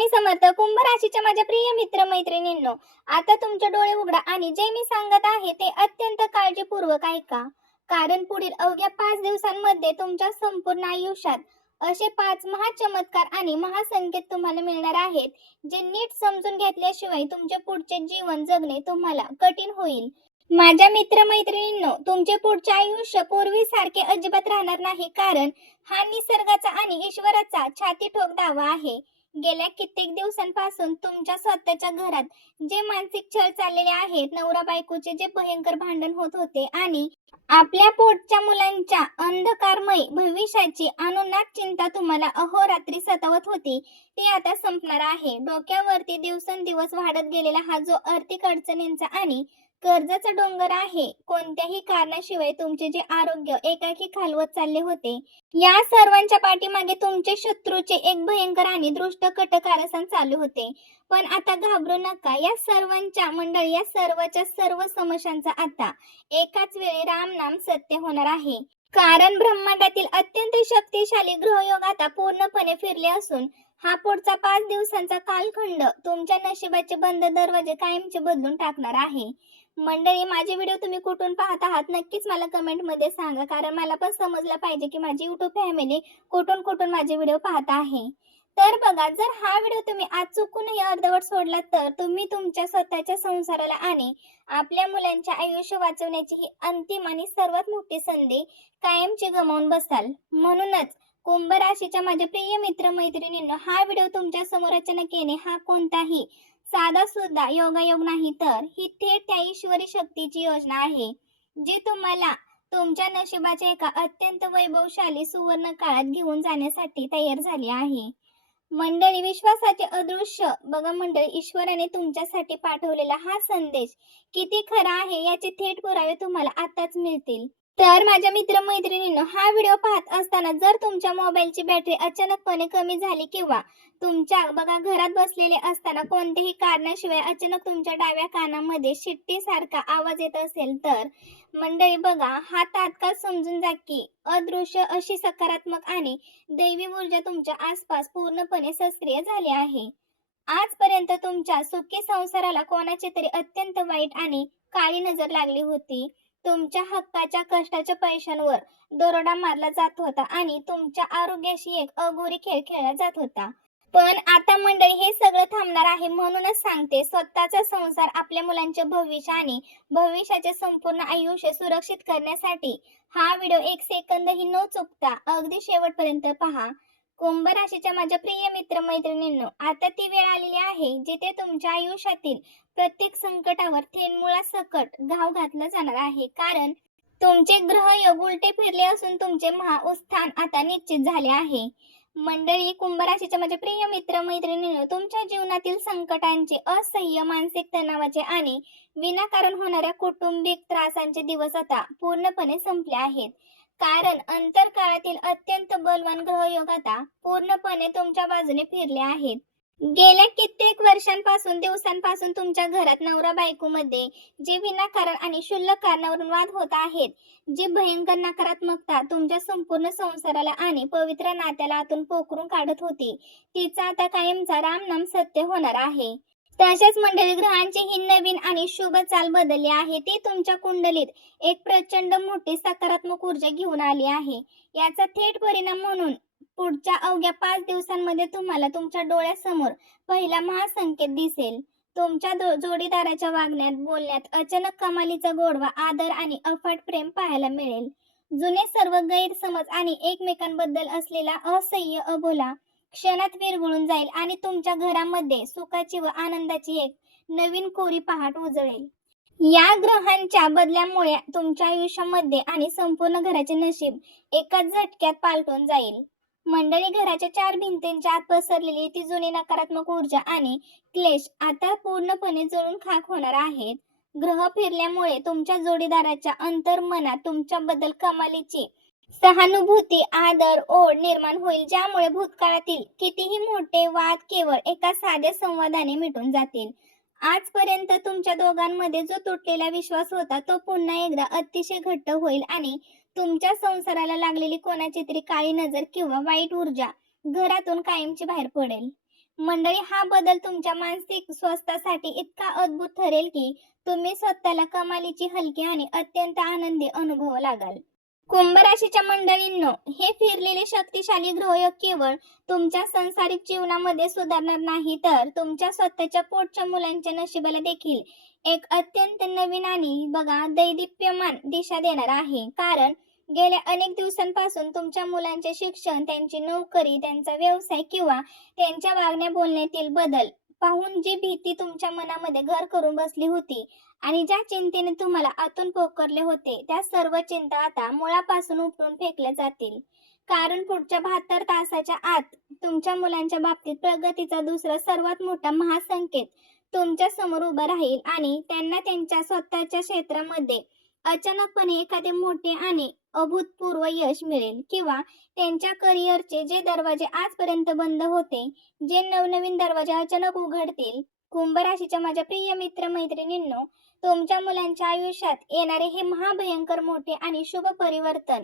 स्वामी समर्थ. कुंभ राशीच्या माझ्या प्रिय मित्र मैत्रिणींनो, आता तुमचे डोळे उघडा आणि जे मी सांगत आहे ते अत्यंत काळजीपूर्वक ऐका. कारण पुढील अवघ्या 5 दिवसांमध्ये तुमच्या संपूर्ण आयुष्यात असे 5 महाचमत्कार आणि महासंकेत तुम्हाला मिळणार आहेत, जे नीट समजून घेतल्याशिवाय तुमचे पुढचे जीवन जगणे तुम्हाला कठीण होईल. माझ्या मित्र मैत्रिणींनो, तुमचे पुढचे आयुष्य पूर्वीसारखे अजिबात राहणार नाही, कारण हा निसर्गाचा आणि ईश्वराचा छातीठोक दावा आहे. गेल्या कित्येक दिवसांपासून तुमच्या स्वतःच्या घरात जे मानसिक छळ चाललेले आहेत, नवरा बायकोचे जे भयंकर भांडण होत होते आणि आपल्या पोटच्या मुलांच्या अंधकारमय भविष्याची अनुनाद चिंता तुम्हाला अहोरात्री सतावत होती, ती आता संपणार आहे. डोक्यावरती दिवसेंदिवस वाढत गेलेला हा जो आर्थिक अडचणींचा आणि कर्जाचा डोंगर आहे, कोणत्याही कारणाशिवाय तुमचे जे आरोग्य एकाकी खालवत चालले होते, या सर्वांच्या पाठीमागे तुमचे शत्रूचे एक भयंकर आणि दृष्ट कट कारस्थान चालू होते. पण आता घाबरू नका. या सर्वांच्या मंडळी, या सर्वच्या सर्व समस्यांचा आता एकाच वेळी रामनाम सत्य होणार आहे. कारण ब्रह्मांडातील अत्यंत शक्तिशाली ग्रहयोग आता पूर्णपणे फिरले असून हा पुढचा 5 दिवसांचा कालखंड तुमच्या नशिबाचे बंद दरवाजे कायमचे बदलून टाकणार आहे. मंडळी, माझे व्हिडिओ तुम्ही कुठून पाहत आहात नक्कीच मला कमेंट मध्ये सांगा, कारण मला पण समजलं पाहिजे की माझी YouTube फॅमिली कुठून कुठून माझे व्हिडिओ पाहत आहे. तर बघा, जर हा व्हिडिओ तुम्ही आज चुकूनही अर्धवट सोडला तर तुम्ही तुमच्या स्वतःच्या संसाराला आणि आपल्या मुलांचे आयुष्य वाचवण्याची ही अंतिम आणि सर्वात मोठी संधी कायमची गमावून बसाल. म्हणूनच कुंभ राशीच्या माझ्या प्रिय मित्र मैत्रिणींनो, हा व्हिडिओ तुमच्या समोर अचानक येणे हा कोणताही साधा सुद्धा योगायोग नाही, तर ही थेट त्या ईश्वरी शक्तीची योजना आहे, जी तुम्हाला तुमच्या नशिबाच्या एका अत्यंत वैभवशाली सुवर्ण काळात घेऊन जाण्यासाठी तयार झाली आहे. मंडळी, विश्वासाचे अदृश्य बघा मंडळी, ईश्वराने तुमच्यासाठी पाठवलेला हा संदेश किती खरा आहे याचे थेट पुरावे तुम्हाला आताच मिळतील. तर माझ्या मित्र मैत्रिणींनो, हा व्हिडिओ पाहत असताना जर तुमच्या मोबाईलची बॅटरी अचानकपणे कमी झाली किंवा तुमच्या बघा घरात बसलेले असताना कोणत्याही कारणाशिवाय अचानक तुमच्या डाव्या कानामध्ये शिट्टी सारखा आवाज येत असेल, तर मंडळी बघा, हा तात्काळ समजून जा की अदृश्य अशी सकारात्मक आणि दैवी ऊर्जा तुमच्या आसपास पूर्णपणे सक्रिय झाली आहे. आजपर्यंत तुमच्या सुखी संसाराला कोणाची तरी अत्यंत वाईट आणि काळी नजर लागली होती. तुमच्या हक्काच्या कष्टाच्या पैशांवर दरोडा मारला जात होता आणि तुमच्या आरोग्याशी एक अघोरी खेळ खेळला जात होता. पण आता मंडळी, हे सगळं थांबणार आहे. म्हणूनच सांगते, स्वतःचा संसार, आपल्या मुलांचे भविष्य आणि भविष्याचे संपूर्ण आयुष्य सुरक्षित करण्यासाठी हा व्हिडिओ एक सेकंदही न चुकता अगदी शेवटपर्यंत पहा. कुंभ राशीच्या माझ्या प्रिय मित्र मैत्रिणींनो, आता ती वेळ आलेली आहे जिथे तुमच्या आयुष्यातील प्रत्येक संकटावर थेंबमुळासकट घाव घातला जाणार आहे. कारण तुमचे ग्रहयोग उलटे फिरले असून तुमचे महाउत्थान आता निश्चित झाले आहे. मंडळी, कुंभ राशीच्या माझ्या प्रिय मित्र मैत्रिणींनो, तुमच्या जीवनातील संकटांचे, असह्य मानसिक तणावाचे आणि विनाकारण होणाऱ्या कौटुंबिक त्रासांचे दिवस आता पूर्णपणे संपले आहेत. कारण अंतरकाळातील अत्यंत बलवान ग्रहयोग आता पूर्णपणे तुमच्या बाजूने फिरले आहेत. गेल्या कित्येक वर्षांपासून दिवसांपासून तुमच्या घरात नवरा बायको मध्ये जे विनाकारण आणि क्षुल्लक कारणावरून वाद होत आहेत, जी भयंकर नकारात्मकता तुमच्या संपूर्ण संसाराला आणि पवित्र नात्याला आतून पोखरून काढत होती, तिचा आता कायमचा रामनाम सत्य होणार आहे. तशाच मंडळी, ग्रहांची ही नवीन आणि शुभ चाल बदलली आहे. ती तुमच्या कुंडलीत एक प्रचंड मोठी सकारात्मक ऊर्जा घेऊन आली आहे. याचा थेट परिणाम म्हणून पुढच्या अवघ्या 5 दिवसांमध्ये तुम्हाला तुमच्या डोळ्यासमोर पहिला महासंकेत दिसेल. तुमच्या जोडीदाराच्या वागण्यात, बोलण्यात अचानक कमालीचा गोडवा, आदर आणि अफाट प्रेम पाहायला मिळेल. जुने सर्व गैरसमज आणि एकमेकांबद्दल असलेला असह्य अबोला क्षणात विरघळून जाईल आणि तुमच्या घरामध्ये सुखाची व आनंदाची एक नवीन कोरी पहाट उजळेल. या ग्रहांच्या बदल्यामुळे तुमच्या आयुष्यामध्ये आणि संपूर्ण घराचे नशीब एकाच झटक्यात पालटून जाईल. मंडळी, घराच्या 4 भिंतींच्या आत पसरलेली ती जुनी नकारात्मक ऊर्जा आणि क्लेश आता पूर्णपणे जळून खाक होणार आहेत. ग्रह फिरल्यामुळे तुमच्या जोडीदाराच्या अंतर्मनात तुमच्याबद्दल कमालीची सहानुभूती, आदर, ओढ निर्माण होईल, ज्यामुळे भूतकाळातील कितीही मोठे वाद केवळ एका साध्या संवादाने मिटून जातील. आजपर्यंत तुमच्या दोघांमध्ये जो तुटलेला विश्वास होता, तो पुन्हा एकदा अतिशय घट्ट होईल आणि तुमच्या संसाराला लागलेली कोणाची तरी काळी नजर किंवा वाईट ऊर्जा घरातून कायमची बाहेर पडेल. मंडळी, हा बदल तुमच्या मानसिक स्वास्थ्यासाठी इतका अद्भुत ठरेल की तुम्ही स्वतःला कमालीची हलकी आणि अत्यंत आनंदी अनुभव लागाल. कुंभ राशीच्या मंडळींनो, हे फिरलेले शक्तिशाली ग्रहयोग केवळ तुमच्या सांसारिक जीवनामध्ये सुधारणार नाही, तर तुमच्या स्वतःच्या पोटच्या मुलांच्या नशिबाला देखील एक अत्यंत नवीन आणि दैदिप्यमान दिशा देणार आहे. कारण गेल्या अनेक दिवसांपासून तुमच्या मुलांचे शिक्षण, त्यांची नोकरी, त्यांचा व्यवसाय किंवा त्यांच्या वागण्या बोलण्यातील बदल पाहून जी भीती तुमच्या मनामध्ये घर करून बसली होती आणि ज्या चिंतेने तुम्हाला आतून पोखरले होते, त्या सर्व चिंता आता मुळापासून उपटून फेकल्या जातील. कारण पुढच्या 72 तासाच्या आत तुमच्या मुलांच्या बाबतीत प्रगतीचा दुसरा सर्वात मोठा महासंकेत तुमच्या समोर उभा राहील आणि त्यांना त्यांच्या स्वतःच्या क्षेत्रामध्ये अचानकपणे एखादे मोठे आणि अभूतपूर्व यश मिळेल किंवा त्यांच्या करिअरचे जे दरवाजे आजपर्यंत बंद होते, जे नवनवीन दरवाजे अचानक उघडतील. कुंभ राशीच्या माझ्या प्रिय मित्र मैत्रिणींनो, तुमच्या मुलांच्या आयुष्यात येणारे हे महाभयंकर मोठे आणि शुभ परिवर्तन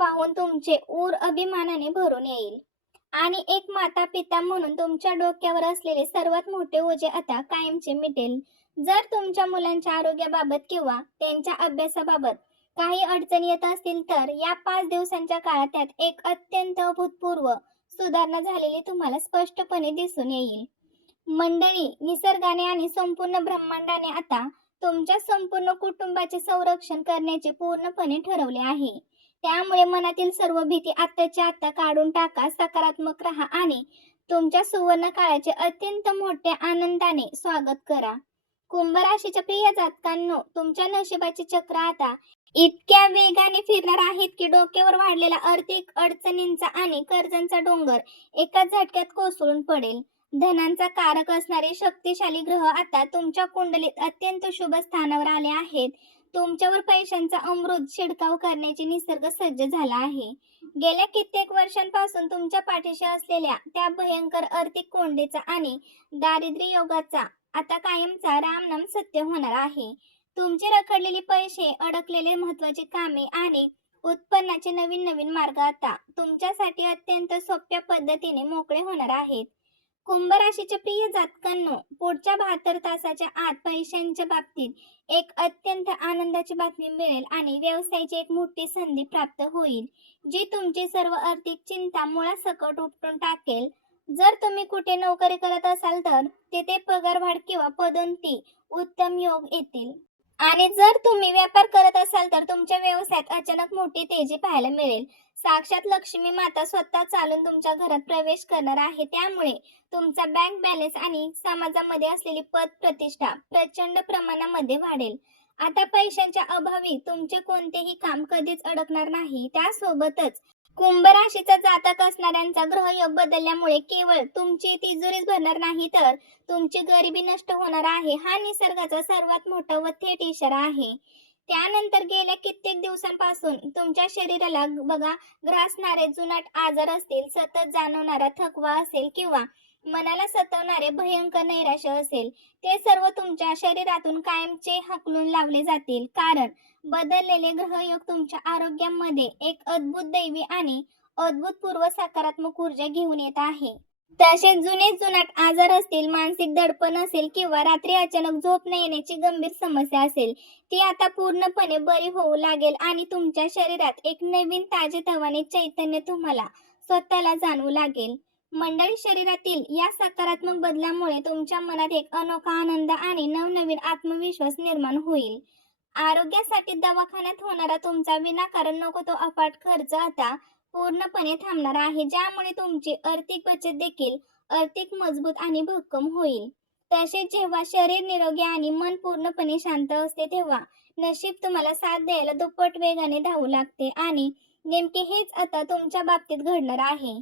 पाहून तुमचे ऊर अभिमानाने भरून येईल आणि एक माता पिता म्हणून तुमच्या डोक्यावर असलेले सर्वात मोठे ओझे आता कायमचे मिटेल. जर तुमच्या मुलांच्या आरोग्याबाबत किंवा त्यांच्या अभ्यासाबाबत काही अडचणी येत असतील, तर या 5 दिवसांच्या काळात त्यात एक अत्यंत अभूतपूर्व सुधारणा झालेली तुम्हाला स्पष्टपणे दिसून येईल. मंडळी, निसर्गाने आणि संपूर्ण ब्रह्मांडाने आता तुमच्या संपूर्ण कुटुंबाचे संरक्षण करण्याचे पूर्णपणे ठरवले आहे. त्यामुळे मनातील सर्व भीती आत्ताच्या आत्ता काढून टाका, सकारात्मक राहा आणि तुमच्या सुवर्ण काळाचे अत्यंत मोठ्या आनंदाने स्वागत करा. कुंभ राशीच्या प्रिय जातकांनो, तुमच्या नशिबाचे चक्र आता इतक्या वेगाने फिरणार आहेत की डोक्यावर वाढलेला आर्थिक अडचणींचा आणि कर्जांचा डोंगर एका झटक्यात कोसळून पडेल. धनांचा कारक असणारे शक्तिशाली ग्रह आता तुमच्या कुंडलीत अत्यंत शुभ स्थानावर आले आहेत. तुमच्यावर पैशांचा अमृत शिडकाव करण्याची निसर्ग सज्ज झाला आहे. गेल्या कित्येक वर्षांपासून तुमच्या पाठीशी असलेल्या त्या भयंकर आर्थिक कोंडीचा आणि दारिद्र्य योगाचा आता कायमचा रामनाम सत्य होणार आहे. तुमचे रखडलेले पैसे, अडकलेले महत्वाची कामे आणि उत्पन्नाचे नवीन नवीन मार्ग आता तुमच्यासाठी अत्यंत सोप्या पद्धतीने मोकळे होणार आहेत. कुंभ राशीच्या प्रिय जातकांनो, पुढच्या 72 तासाच्या आत पैशांच्या बाबतीत एक अत्यंत आनंदाची बातमी मिळेल आणि व्यवसायाची एक मोठी संधी प्राप्त होईल, जी तुमची सर्व आर्थिक चिंता मुळासकट उपटून टाकेल. जर तुम्ही कुठे नोकरी करत असाल, तर तेथे पगारवाढ किंवा पदोन्नती उत्तम योग येतील. आणि जर तुम्ही व्यापार करत असाल, तर तुमच्या व्यवसायात अचानक मोठी तेजी पाहायला मिळेल. साक्षात लक्ष्मी माता स्वतः चालून तुमच्या घरात प्रवेश करणार आहे. त्यामुळे तुमचा बँक बॅलन्स आणि समाजामध्ये असलेली पद प्रतिष्ठा प्रचंड प्रमाणामध्ये वाढेल. आता पैशांच्या अभावी तुमचे कोणतेही काम कधीच अडकणार नाही. त्यासोबतच कुंभ राशीचा जातक असणाऱ्यांचा ग्रहयोग बदलल्यामुळे केवळ तुमची तिजोरीच भरणार नाही, तर तुमची गरिबी नष्ट होणार आहे. हा निसर्गाचा सर्वात मोठा व थेट इशारा आहे. त्यानंतर गेल्या कित्येक दिवसांपासून तुमच्या शरीराला ग्रासणारे जुनाट आजार असतील, सतत जाणवणारा थकवा असेल किंवा मनाला सतावणारे भयंकर नैराश्य असेल, ते सर्व तुमच्या शरीरातून कायमचे हाकलून लावले जातील. कारण बदललेले ग्रहयोग तुमच्या आरोग्यामध्ये एक अद्भुत दैवी आणि अभूतपूर्व सकारात्मक ऊर्जा घेऊन येत आहे. तसेच जुनाट आजार असतील, मानसिक दडपण असेल किंवा रात्री अचानक झोप न येण्याची गंभीर समस्या असेल, ती आता पूर्णपणे बरी होऊ लागेल आणि तुमच्या शरीरात एक नवीन ताजेतवाने चैतन्य तुम्हाला स्वतःला जाणवू लागेल. मंडळी, शरीरातील या सकारात्मक बदलामुळे तुमच्या मनात एक अनोखा आनंद आणि नवनवीन आत्मविश्वास निर्माण होईल. आरोग्यासाठी दवाखान्यात होणारा तुमचा विनाकारण नको तो अफाट खर्च आता पूर्णपणे थांबणार आहे, ज्यामुळे तुमची आर्थिक बचत देखील आर्थिक मजबूत आणि भक्कम होईल. तसेच जेव्हा शरीर निरोगी आणि मन पूर्णपणे शांत असते, तेव्हा नशीब तुम्हाला साथ द्यायला दुप्पट वेगाने धावू लागते आणि नेमके हेच आता तुमच्या बाबतीत घडणार आहे.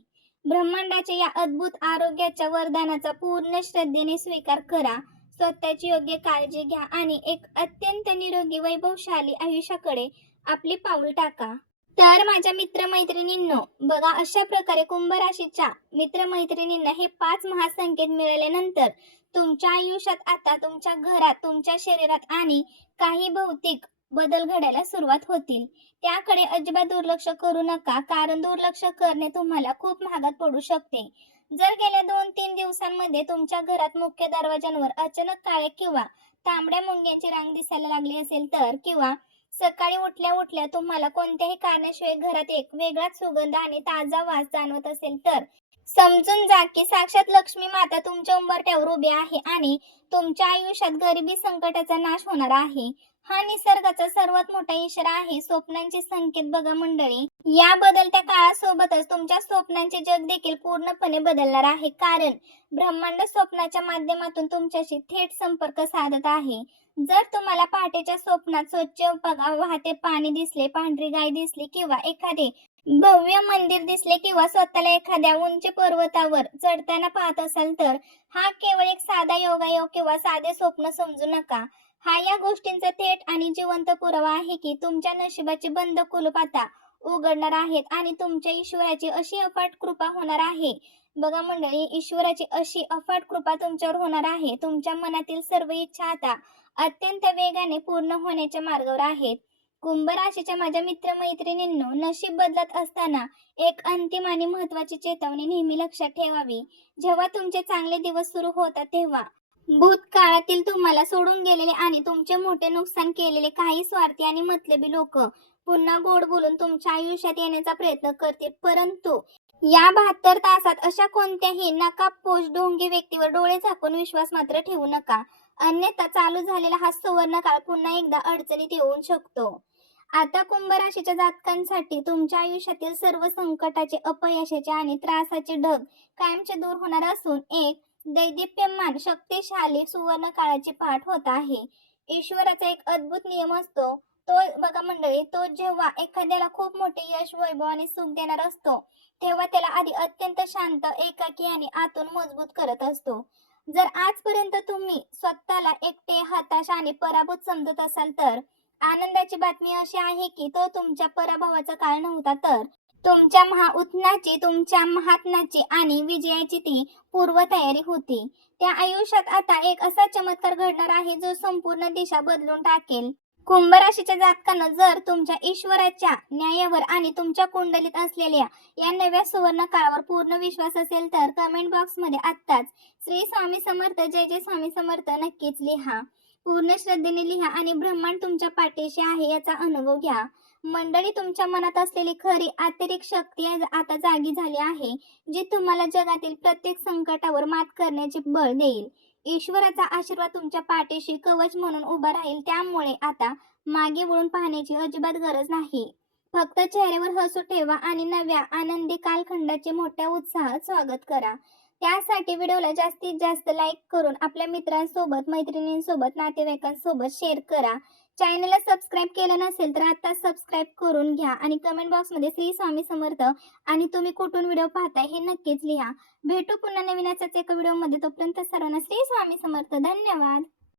ब्रह्मांडाच्या या अद्भुत आरोग्याच्या वरदानाचा पूर्ण श्रद्धेने स्वीकार करा. स्वतःची योग्य काळजी घ्या आणि एक अत्यंत निरोगी वैभवशाली आयुष्याकडे आपली पाऊल टाका. तर माझ्या मित्रमैत्रिणींनो, बघा, अशा प्रकारे कुंभ राशीच्या मित्रमैत्रिणींना हे 5 महासंकेत मिळाल्यानंतर तुमच्या आयुष्यात आता तुमच्या घरात, तुमच्या शरीरात आणि काही भौतिक बदल घडायला सुरुवात होतील. त्याकडे अजिबात दुर्लक्ष करू नका, कारण दुर्लक्ष करणे तुम्हाला खूप महागात पडू शकते. जर गेल्या 2-3 दिवसांमध्ये तुमच्या घरात मुख्य दरवाजांवर अचानक काळ्या किंवा तांबड्या मुंग्यांची रांग दिसायला लागली असेल तर, किंवा सकाळी उठल्या उठल्या तुम्हाला कोणत्याही कारणाशिवाय घरात एक वेगळाच सुगंध आणि ताजा वास जाणवत असेल तर, समजून जा की साक्षात लक्ष्मी माता तुमच्या उंबरठ्यावर उभी आहे आणि तुमच्या आयुष्यात गरिबी संकटाचा नाश होणार आहे. हा निसर्गाचा सर्वात मोठा इशारा आहे. स्वप्नांचे संकेत बघा मंडळी. या बदलत्या काळासोबतच तुमच्या स्वप्नांचे जग देखील पूर्णपणे बदलणार आहे, कारण ब्रह्मांड स्वप्नाच्या माध्यमातून तुमच्याशी थेट संपर्क साधत आहे. जर तुम्हाला पहाटेच्या स्वप्नात स्वच्छ बघा वाहते पाणी दिसले, पांढरी गाय दिसली किंवा एखादे भव्य मंदिर दिसले किंवा स्वतःला एखाद्या उंच पर्वतावर चढताना पाहत असाल तर, हा केवळ एक साधा योगायोग किंवा साधे स्वप्न समजू नका. हा या गोष्टींचा थेट आणि जिवंत पुरावा आहे की तुमच्या नशिबाचे बंद कुलूप आता उघडणार आहेत आणि तुमच्या ईश्वराची अशी अफाट कृपा होणार आहे. बघा मंडळी, ईश्वराची अशी अफाट कृपा तुमच्यावर होणार आहे. तुमच्या मनातील सर्व इच्छा आता अत्यंत वेगाने पूर्ण होण्याच्या मार्गावर आहेत. कुंभ राशीच्या माझ्या मित्रमैत्रिणींनो, नशीब बदलत असताना एक अंतिम आणि महत्त्वाची चेतावणी नेहमी लक्षात ठेवावी. जेव्हा तुमचे चांगले दिवस सुरू होतात तेव्हा भूतकाळातील तुम्हाला सोडून गेलेले आणि तुमचे मोठे नुकसान केलेले काही स्वार्थी आणि मतलबी लोक पुन्हा गोड बोलून तुमच्या आयुष्यात येण्याचा प्रयत्न करतील. परंतु या 72 तासात अशा कोणत्याही नकाबपोश ढोंगी व्यक्तीवर डोळे झाकून विश्वास मात्र ठेवू नका. अन्यथा चालू झालेला हा सुवर्ण काळ पुन्हा एकदा अडचणीत येऊ शकतो. आता कुंभ राशीच्या जातकांसाठी तुमच्या आयुष्यातील सर्व संकटाचे, अपयशाचे आणि त्रासाचे ढग कायमचे दूर होणार असून एक दैदिप्यमान शक्तिशाली सुवर्ण काळाची पाठ होत आहे. ईश्वराचा एक अद्भुत नियम असतो तो, बघा मंडळी, तो जेव्हा एखाद्याला खूप मोठे यश, वैभव आणि सुख देणार असतो तेव्हा त्याला आधी अत्यंत शांत, एकाकी आणि आतून मजबूत करत असतो. जर आजपर्यंत तुम्ही स्वतःला एकटे, हताश आणि पराभूत समजत असाल तर आनंदाची बातमी अशी आहे की तो तुमच्या पराभवाचा काळ नव्हता, तर तुमच्या महाउत्थानाची, तुमच्या महात्म्याची आणि विजयाची ती पूर्वतयारी होती. त्या आयुष्यात आता एक असा चमत्कार घडणार आहे जो संपूर्ण दिशा बदलून टाकेल. कुंभ राशीच्या जातकांना जर तुमच्या ईश्वराच्या न्यायावर आणि तुमच्या कुंडलीत असलेल्या या नव्या सुवर्ण काळावर पूर्ण विश्वास असेल तर कमेंट बॉक्समध्ये आत्ताच श्री स्वामी समर्थ, जय जय स्वामी समर्थ नक्कीच लिहा. पूर्ण श्रद्धेने लिहा आणि ब्रह्मांड तुमच्या पाठीशी आहे याचा अनुभव घ्या. मंडळी, तुमच्या मनात असलेली खरी आंतरिक शक्ती आता जागी झाली आहे, जी तुम्हाला जगातील प्रत्येक संकटावर मात करण्याचे बळ देईल. ईश्वराचा आशीर्वाद तुमच्या पाठीशी कवच म्हणून उभा राहील. त्यामुळे आता मागे वळून पाहण्याची अजिबात गरज नाही. फक्त चेहऱ्यावर हसू ठेवा आणि नव्या आनंदी कालखंडाचे मोठ्या उत्साहात स्वागत करा. त्यासाठी व्हिडिओला जास्तीत जास्त लाईक करून आपल्या मित्रांसोबत, मैत्रिणींसोबत, नातेवाईकांसोबत शेअर करा. चॅनलला सबस्क्राईब केलं नसेल तर आता सबस्क्राईब करून घ्या आणि कमेंट बॉक्समध्ये श्री स्वामी समर्थ आणि तुम्ही कुठून व्हिडिओ पाहताय हे नक्कीच लिहा. भेटू पुन्हा नवीन असाच एका व्हिडिओमध्ये. तोपर्यंत सर्वांना श्री स्वामी समर्थ. धन्यवाद.